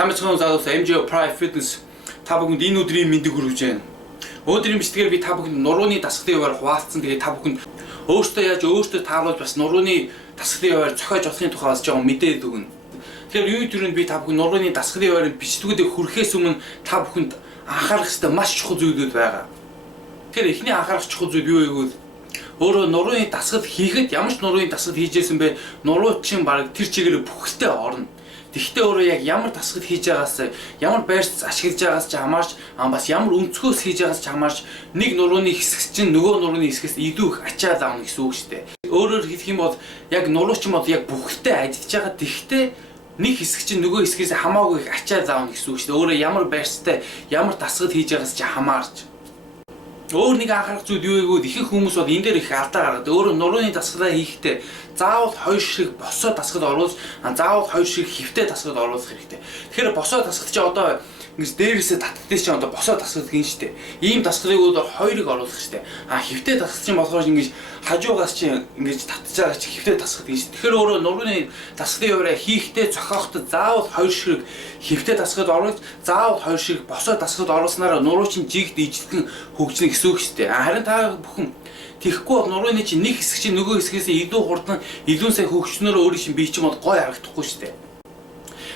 Сайн мэцхан залуус MJ Pride Fitness та бүхэнд энэ өдрийн мэндийг хүргэж байна. Өдрийн бичгээр би та бүхэнд нурууны дасгалын яваар хуваалцсан. Тэгээд та бүхэнд өөртөө яаж өөртөө тааруулж бас нурууны дасгалын яваар зохиож болохын тухай бас жоохон мэдээд өгнө. Тэгэхээр юу төрөнд би та бүхэн нурууны дасгалын яваар бичлэгүүдийг хүрэхээс өмнө та бүхэнд анхаарах ёстой маш чухал зүйлүүд байгаа. Тэгэхээр эхний анхаарах чухал зүйл юу вэ гэвэл өөрөө нурууны дасгал хийхэд ямар ч нурууны дасгал хийжсэн бэ нуруучин баг тэр чигээр бүхэлдээ орно. Тэгэхдээ өөрөө яг ямар дасгал хийж байгаас ямар байрц ашиглаж байгаас ч хамаарч бас ямар өнцгөөс хийж байгаас ч хамаарч нэг нурууны хэсэг чинь нөгөө нурууны хэсгээс илүү их ачаад авна гэсэн үг шүү дээ. Өөрөөр хэлэх юм бол яг нуруучин бол яг бүхэлдээ ажиллаж байгаа. Тэгэхдээ нэг хэсэг чинь нөгөө хэсгээс хамаагүй их ачаад авна гэсэн үг шүү дээ. Өөрөө ямар байрцтай ямар дасгал хийж байгаас ч хамаарч. Өөр нэг анхаарах зүйл юу вэ гэвэл ихэнх хүмүүс бол энэ дээр их алдаа гаргадаг. Өөрөө нурууны дасгалаа хийхдээ заавал хоёр ширхэг босоо дасгал оруулж, заавал хоёр ширхэг хөвтэй дасгал оруулах хэрэгтэй. Тэгэхээр босоо дасгал чи одоо ингэж дээрээсээ татдагч чи одоо босоо дасгал гин штэ. Ийм дасгалыг бол хоёрыг оруулах штэ. Хөвтэй дасгал чинь болохоор ингэж хажуугаас чи ингэж татж байгаа чи хөвтэй дасгал гин штэ. Тэгэхээр өөрөө нурууны дасгалын яваа хийхдээ зохиоход заавал хоёр ширхэг хөвтэй дасгал оруулж, заавал хоёр ширхэг босоо дасгал оруулснараа нуруучин жигд ижилхэн хөгжнө гэсэн үг штэ. Харин та бүхэн тэгэхгүй бол нурууны чинь нэг хэсэг чинь нөгөө хэсгээс илүү хурдан, илүү сайн хөгжснөөр өөрийн чинь бие чинь бол гой харагдахгүй шүү дээ.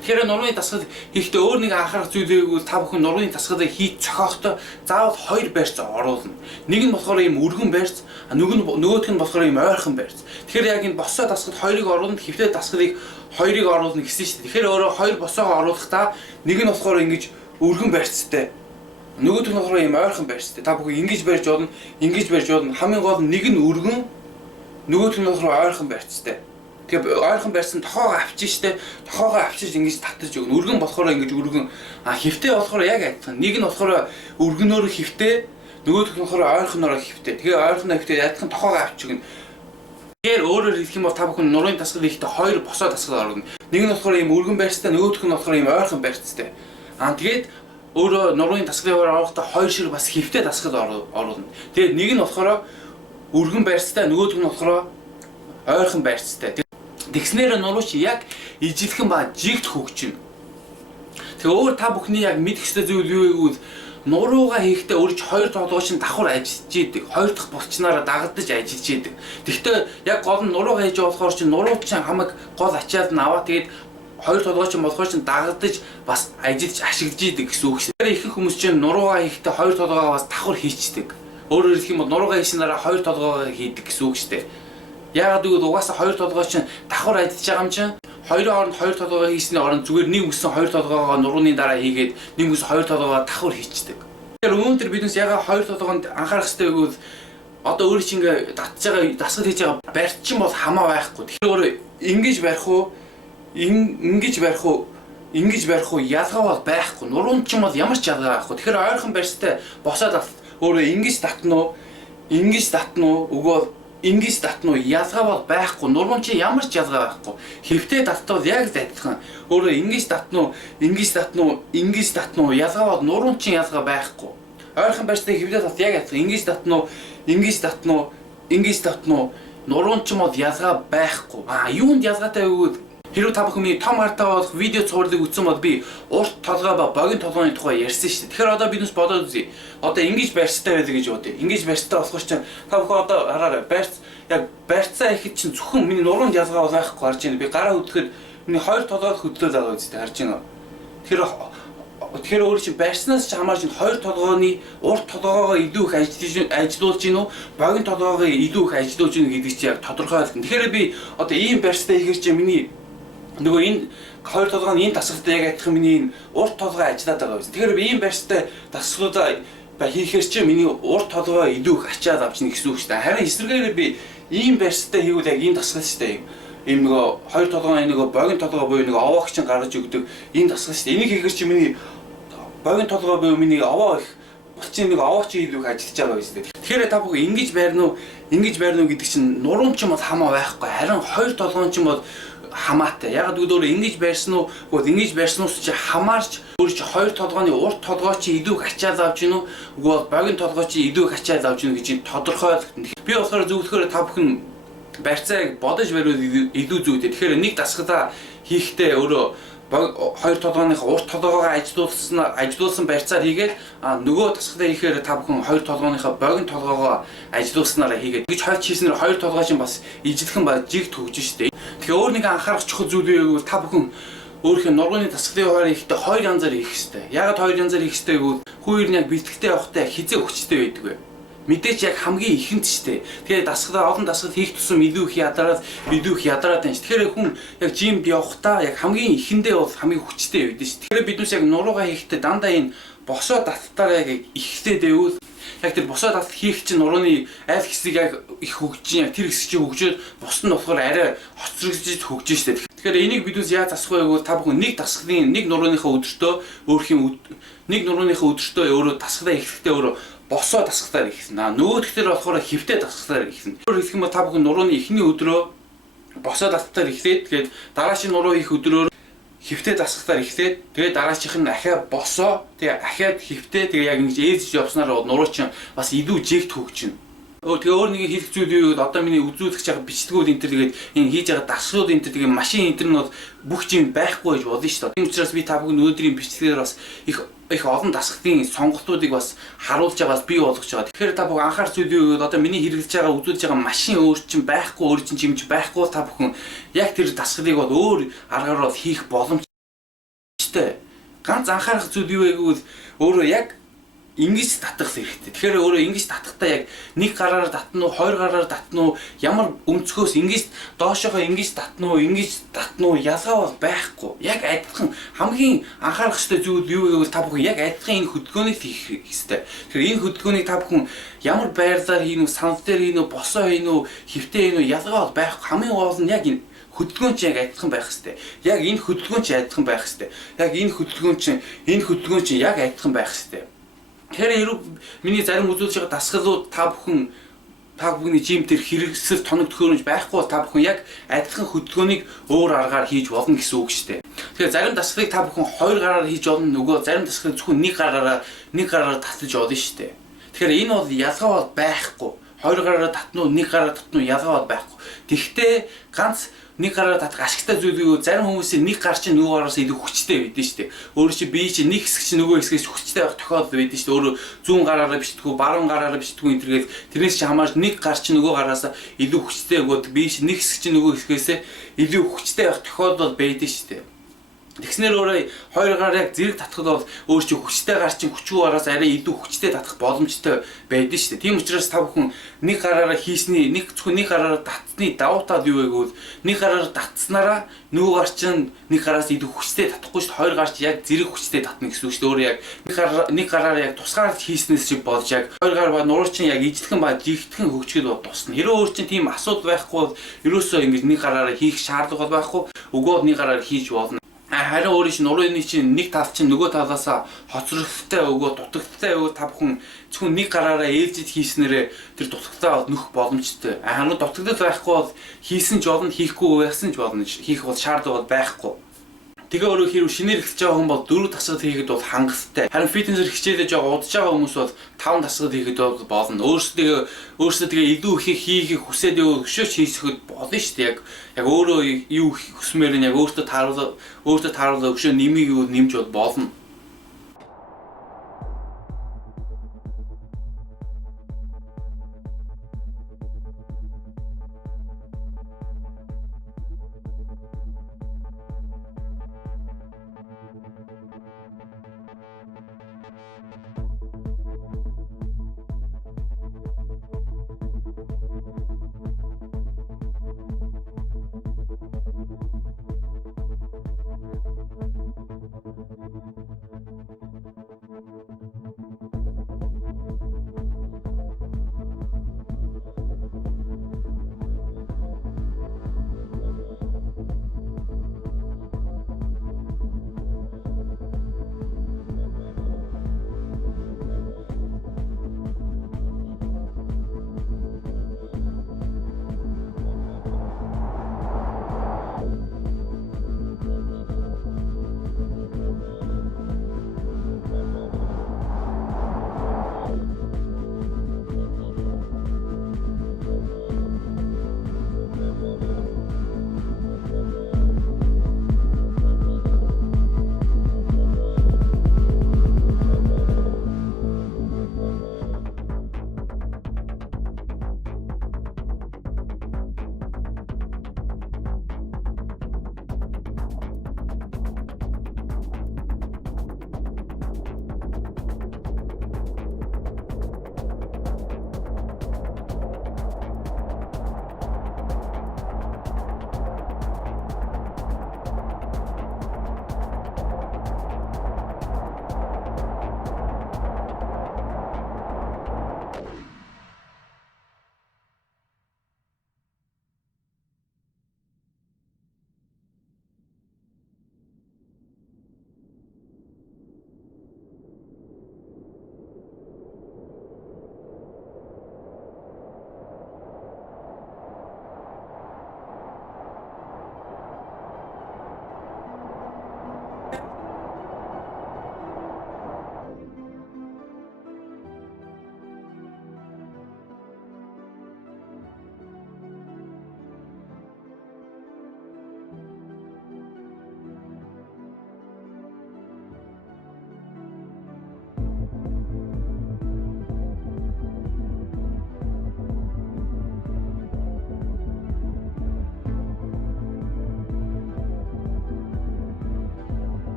Тэгэхээр нурууны дасгал хийхдээ өөр нэг анхаарах зүйлээ бол та бүхэн нурууны дасгалыг хийж цохиохдоо заавал хоёр байрц оруулна. Нэг нь болохоор ийм өргөн байрц, нөгөөх нь болохоор ийм ойрхон байрц. Тэгэхээр яг энэ босоо дасгал хоёрыг оруулна, хөвтэй дасгалыг хоёрыг оруулна гэсэн шүү дээ. Тэгэхээр өөрөө хоёр босоогоо оруулахдаа нэг нь болохоор ингэж өргөн байрцтай. Нөгөөдг нь болохоор ийм ойрхон байрцтай. Та бүхэн ингэж барьж болно, ингэж барьж болно. Хамгийн гол нь нэг нь өргөн, нөгөөдг нь болохоор ойрхон байрцтай. Тэгэхээр ойрхон байрсан тохоогоо авчиж штэ. Тохоогоо авчиж ингэж татаж өгнө. Өргөн болохоор ингэж өргөн. Хөвтэй болохоор яг адилхан. Нэг нь болохоор өргөнөөр хөвтэй, нөгөөдг нь болохоор ойрхоноор хөвтэй. Тэгэхээр ойрхоноо хөвтэй адилхан тохоогоо авчиж өгнө. Тэгэхээр өөрөөр хэлэх юм бол та бүхэн нурууны дасгал хийхдээ хоёр босоо дасгал орно. Нэг нь болохоор ийм өргөн байрцтай, нөгөөдг нь болохоор ийм ойрхон байрцтай. Тэгээд өөрөө нурууны дасгалын яваар орохдоо хоёр ширхэг бас хөвтэй дасгал оруулна. Тэгээд нэг нь болохоор өргөн байрцтай, нөгөөдг нь болохоор ойрхон байрцтай. Тэгснээр нурууч яг ижилхэн ба жигд хөгжинэ. Тэгээ өөр та бүхний яг мэдэх ёстой зүйл юу вэ гэвэл нуруугаа хийхдээ өөрч хоёр толгойч нь давхар ажиллаж идэг. Хоёр дахь булчнаараа дагагдаж ажиллаж идэг. Тэгэхдээ яг гол нь нуруугаа хийж болохоор чинь нурууч хамаг гол ачаад нь аваа тэгээд хоёр толгойч нь болохоор чинь дагагдаж бас ажиллаж ашиглаж идэг гэсэн үг. Тэгэхээр ихэнх хүмүүс чинь нуруугаа хийхдээ хоёр толгойгоо бас давхар хийчдэг. Өөрөөр хэлэх юм бол нуруугаа хийснээрээ хоёр толгойгоо хийдэг гэсэн үг шүү дээ. Яагаад гэвэл угаасаа хоёр толгой чинь давхар ажиллаж байгаа юм чинь хоёрын хооронд хоёр толгойгоо хийсний оронд зүгээр нэг өссөн хоёр толгойгоо нурууны дараа хийгээд нэг өссөн хоёр толгойгоо давхар хийчдэг. Тэгэхээр өнөөдөр биднес ягаад хоёр толгойд анхаарах хэрэгтэй гэвэл одоо өөрөө чинь ингээ татж байгаа дасгал хийж байгаа барьц чинь бол хамаа байхгүй. Тэгэхээр өөрөө ингэж барих уу, ингэж барих уу, ингэж барих уу ялгаа бол байхгүй. Нуруунд чинь бол ямар ч ялгаа байхгүй. Тэгэхээр ойрхон барьцтай босоод өөрөө ингэж татна уу, ингэж татна уу, өгөө ингэж татна уу ялгаа бол байхгүй. Нуруунд чинь ямар ч ялгаа байхгүй. Хөвтэй татвал яг адилхан. Өөрөө ингэж татна уу, ингэж татна уу, ингэж татна уу ялгаа бол нуруунд чинь ялгаа байхгүй. Ойрхон байрцтай хөвтэй тат яг адилхан. Ингэж татна уу, ингэж татна уу, ингэж татна уу нуруунд чинь бол ялгаа байхгүй. Юунд ялгаатай вэ гэвэл хэрвээ та бүхэн миний том хартаа болох видео цувралыг үзсэн бол би урт толгой ба богино толгойн тухай ярьсан шүү дээ. Тэгэхээр одоо биднес бодоод үзье. Одоо ингэж барьцтай байлаа гэж бодъё. Ингэж барьцтай болохоор чинь та бүхэн одоо хараарай. Барьц яг барьцаа ихэд чинь зөвхөн миний нуруунд ялгаа байхгүй харж байна. Би гараа хөдөхөд миний хоёр толгойд хөдлөөд байгаа үстэй харж байна. Тэгэхээр өөрөө чинь барьцнаас ч хамаарч хоёр толгойн урт толгойгоо илүү их ажилуулж гин үү, богино толгойгоо илүү их ажилуулж гин гэдэг чинь яг тодорхой ойлгоно. Тэгэхээр би одоо ийм барьцтай ихэр чинь миний нөгөө энэ хоёр толгойн энэ дасгалтай яг адилхан миний энэ урт толгой ажиллаад байгаа юм. Тэгэхээр би ийм барьцтай дасгалуудаа хийхээр чинь миний урт толгой илүү их ачаад авчна гэсэн үг шүү дээ. Харин эсвэргээр би ийм барьцтай хийвэл яг энэ дасгал шүү дээ. Ийм нөгөө хоёр толгойн нөгөө богино толгой буюу нөгөө овоог чинь гаргаж өгдөг энэ дасгал шүү дээ. Энийг хийхээр чинь миний богино толгой буюу миний овоо их булчин нэг овоо чинь илүү их ажиллаж байгаа юм шүү дээ. Тэгэхээр та бүхэн ингэж байрна уу, ингэж байрна уу гэдэг чинь нуруунд чинь бол хамаа байхгүй. Харин хоёр толгойн чинь бол хамаатай. Яг гэвэл ингэж байрсан уу, ингэж байрснаас чи хамаарч өөр чи хоёр толгойн урт толгой чи илүү их ачаал авч гинүү, үгүй богино толгой чи илүү их ачаал авч гинүү гэж тодорхой ойлгохно. Би болохоор зөвлөхөөр та бүхэн барьцааг бодож бариул илүү зүйтэй. Тэгэхээр нэг дасгалаа хийхдээ өөрөө хоёр толгойных урт толгойгоо ажилуулсан барьцаар хийгээд нөгөө тасгалаа хийхээр та бүхэн хоёр толгойныхаа богино толгойгоо ажилуулснараа хийгээд гэж хойч хийснээр хоёр толгой чинь бас ижилхэн ба жиг төгж штэ. Тэгэхээр өөр нэг анхаарах чухал зүйл юу гэвэл та бүхэн өөрийнхөө нурууны тасгалын хуваар хийхдээ хоёр янзаар хийх хэрэгтэй. Яагаад хоёр янзаар хийх хэрэгтэй гэвэл хоёр нь яг бэлтгэвтэй явахтай хизээ хүчтэй байдаг вэ. Мэдээч яг хамгийн ихэнд штэ. Тэгээд олон дасгал хийх тусам илүү их ядараад байна ш. Тэгэхээр хүн яг жимд явахдаа яг хамгийн ихэндээ бол хамгийн хүчтэй байдаг ш. Тэгэхээр биднээс яг нуруугаа хийхдээ дандаа энэ босоо даттаараа яг ихтэй дэвэл яг тэр босоо дат хийх чинь нурууны айл хэсэг яг их хөгжиж яг тэр хэсэг чинь хөгжөөд бус нь болохоор арай хоцрогдож хөгжиж штэ. Тэгэхээр энийг биднээс яаж засах вэ гэвэл та бүхэн нэг дасгалын нэг нурууныхаа өдөртөө өөрөө дасгалаа хийхдээ өөрөө босоо дасгалаар хийсэн. Нөгөөдгтэр болохоор хөвтэй дасгалаар хийсэн. Өөрөөр хэлэх юм бол та бүхэн нурууны эхний өдрөө босоо дасгалаар ихлээд тэгээд дараагийн нуруу хийх өдрөөр хөвтэй дасгалаар ихлээд тэгээд дараачих нь ахаа босоо тэгээд ахаад хөвтэй тэгээд яг ингэж ээлжиж явснаар нуруу чинь бас илүү жигт хөгжинэ. Тэгээ өөр нэг хэлэх зүйл юу гэвэл одоо миний үзүүлэх чага бичлэгүүд энэ төр тэгээд энэ хийж байгаа дасгалууд энэ төр тэгээд машин энэ төр нь бол бүх юм байхгүй гэж болно шүү дээ. Тийм учраас би та бүхэн өнөөдрийн бичлэгээр бас их олон дасгалын сонголтуудыг бас харуулж байгаас бий болгож байгаа. Тэгэхээр та бүхэн анхаарах зүйл юу гэвэл одоо миний хэрэглэж байгаа үзүүлж байгаа машин өөр чинь байхгүй, өөр чинь чимж байхгүй та бүхэн яг тэр дасгалыг бол өөр аргаар бол хийх боломжтой. Ганц анхаарах зүйл юу вэ гэвэл өөрөө яг ингэж татах хэрэгтэй. Тэгэхээр өөрөө ингэж татахтаа яг нэг гараараа татна уу, хоёр гараараа татна уу, ямар өнцгөөс ингэж доошоогоо ингэж татна уу, ялгаа бол байхгүй. Яг адилхан хамгийн анхаарах ёстой зүйл юу гэвэл та бүхэн яг адилхан энэ хөдөлгөөнийг хийх хэрэгтэй. Тэгэхээр энэ хөдөлгөөнийг та бүхэн ямар байрлалаар хийн үү, санал дээр хийн үү, босоо хийн үү, хөвтэй хийн үү, ялгаа бол байхгүй. Хамгийн гол нь яг энэ хөдөлгөөн чинь яг адилхан байх хэрэгтэй. Яг энэ хөдөлгөөн чинь адилхан байх хэрэгтэй. Яг энэ хөдөлгөөн чинь яг адилхан байх хэрэгтэй. Тэгэхээр миний зарим үзүүлж байгаа дасгалууд та бүхний жим дээр хэрэгсэл тоног төхөөрөмж байхгүй та бүхэн яг адилхан хөдөлгөөнийг өөр аргаар хийж болно гэсэн үг шүү дээ. Тэгэхээр зарим дасгалыг та бүхэн хоёр гараар хийж болно, нөгөө зарим дасгалыг зөвхөн нэг гараараа татаж болно шүү дээ. Тэгэхээр энэ бол ялгаа бол байхгүй. Хоёр гараараа татна уу, нэг гараараа татна уу ялгаа бол байхгүй. Тэгвэл ганц нэг гараараа татах ашигтай зүйл юу? Зарим хүмүүсийн нэг гар чинь нөгөө гараас илүү хүчтэй байдэн шүү дээ. Өөрөөр чи бие чинь нэг хэсэг чинь нөгөө хэсгээс хүчтэй байх тохиолдол байдэн шүү дээ. Өөрөөр зүүн гараараа бичдэггүй, баруун гараараа бичдэггүй энэ төргээд тэрнээс чи хамаарч нэг гар чинь нөгөө гараас илүү хүчтэй өгөөд бие чинь нэг хэсэг чинь нөгөө хэсгээс илүү хүчтэй байх тохиолдол байдэн шүү дээ. Тэгснээр өөрөө хоёр гараар яг зэрэг татхад бол өөр чи хүчтэй гар чинь хүчгүй гараас арай илүү хүчтэй татах боломжтой байдаг шүү дээ. Тийм учраас та бүхэн нэг гараараа хийсний зөвхөн нэг гараараа татсны давуу тал юу вэ гэвэл нэг гараараа татснараа нөгөө гар чинь нэг гараас илүү хүчтэй татахгүй шүү дээ. Хоёр гар чи яг зэрэг хүчтэй татна гэсэн үг шүү дээ. Өөрөө яг нэг гараараа яг тусгаар хийснээс чи болж яг хоёр гар ба нуруу чинь яг ижилхэн ба жигтгэн хөгжгöd бол тусна. Хэрэв өөр чинь тийм асуудал байхгүй бол ерөөсөө ингэж нэг гараараа хийх шаардлага байхгүй. Өгөөд нэг гараараа хийж болно. Харин өөрийн чинь нурууны чинь нэг тал чинь нөгөө талаасаа хоцрогдолтой дутагдaltaй та бүхэн зөвхөн нэг гараараа ээлжид хийснээрээ тэр дутагдaltaа нөх боломжтой. Харин дутагдал байхгүй бол хийсэн ч болно, хийхгүй байсан ч болно. Хийх бол шаардлага байхгүй. Тэгээ өөрөө хэрэг шинээр эхэлж байгаа хүн бол 4 дасгал хийхэд бол хангалттай. Харин фитнесээр хичээлж байгаа удаж байгаа хүмүүс бол 5 дасгал хийхэд болно. Өөрсдөө тэгээ илүү их хийхийг хүсээд өшөөч хийсэхэд болно шүү дээ. Яг өөрөө юу хүсмээр нь яг өөртөө тааруулаа өшөө нэмийг юу нэмж болно.